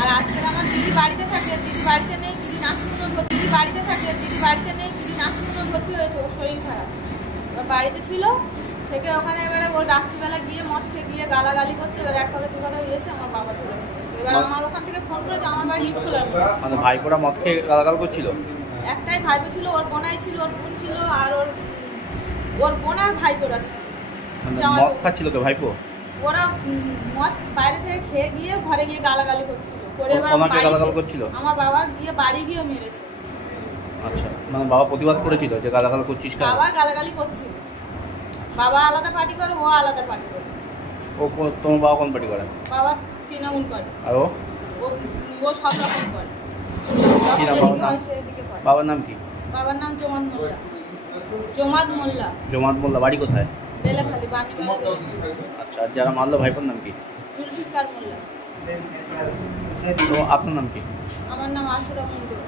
আর আজকে আমার দিদি বাড়িতে থাকে, দিদি বাড়িতে নেই, দিদি নার্সিংহোমে ভর্তি, দিদি বাড়িতে থাকে, দিদি বাড়িতে নেই, দিদি নার্সিংহোমে ভর্তি হয়েছে, ওর শরীর খারাপ। এবার বাড়িতে ছিল থেকে ওখানে এবারে ওর রাত্রিবেলা গিয়ে মদ খেয়ে গিয়ে গালাগালি করছে। এবার এক কথা দু কথা এসে আমার বাবা ধরে নিয়েছে। এবার আমার ওখান থেকে ফোন করেছে, আমার বাড়ি ইটখোলার মধ্যে। মানে ভাইপোরা মদ খেয়ে গালাগাল করছিল? একটাই ভাইপো ছিল, ওর বোনাই ছিল, ওর বোন ছিল, আর ওর বোন আর ভাইপোরা ছিল। মদ খাচ্ছিল তো ভাইপো? ওরা মদ বাইরে থেকে খেয়ে গিয়ে ঘরে গিয়ে গালাগালি করছিল। করে এবার আমাকে গালাগাল করছিল? আমার বাবা গিয়ে বাড়ি গিয়ে মেরেছে। আচ্ছা, মানে বাবা প্রতিবাদ করেছিল যে গালাগাল করছিস কেন? বাবা গালাগালি করছিল। বাবা আলাদা পার্টি করে, ও আলাদা পার্টি করে। তোমার বাবা কোন পার্টি করে? বাবা তৃণমূল করে। আর ও সব রকম করে। কি নাম বাবার নাম? বাবার নাম কি? বাবার নাম জমাত মোল্লা। জমাত মোল্লা। জমাত মোল্লা। বাড়ি কোথায়? বেলেখালি, বাণীমেলা। আচ্ছা, আর যারা মারলো ভাইপোর নাম কি? জুলফিকার মোল্লা। তো আপনার নাম কি? আমার নাম আশুরা মন্ডল।